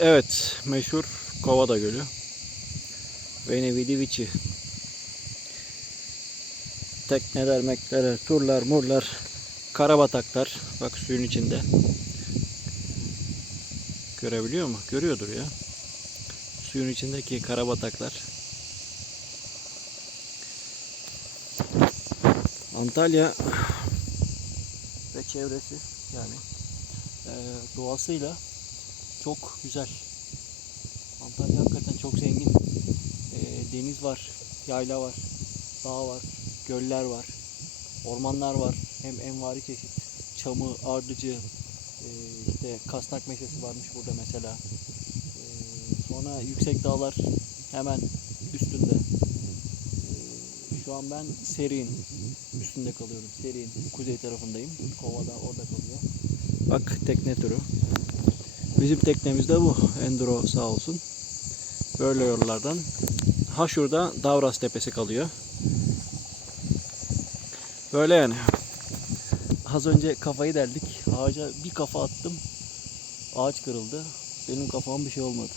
Evet, meşhur Kovada Gölü. Venevidi Vici. Tekneler, mekler, turlar, murlar, karabataklar. Bak suyun içinde. Görebiliyor mu? Görüyordur ya. Suyun içindeki karabataklar. Antalya ve çevresi yani eee, doğasıyla çok güzel. Antalya hakikaten çok zengin. Eee, deniz var, yayla var, dağ var, göller var, ormanlar var. Hem envari çeşit, çamı, ardıcı, eee, işte kasnak meşesi varmış burada mesela. Eee, sonra yüksek dağlar hemen üstünde. Eee, şu an ben Seri'nin üstünde kalıyorum. Seri'nin kuzey tarafındayım. Kovada orada kalıyor. Bak tekne turu. Bizim teknemiz de bu. Enduro sağ olsun. Böyle yollardan. Ha şurada Davras Tepesi kalıyor. Böyle yani. Az önce kafayı deldik. Ağaca bir kafa attım. Ağaç kırıldı. Benim kafam bir şey olmadı.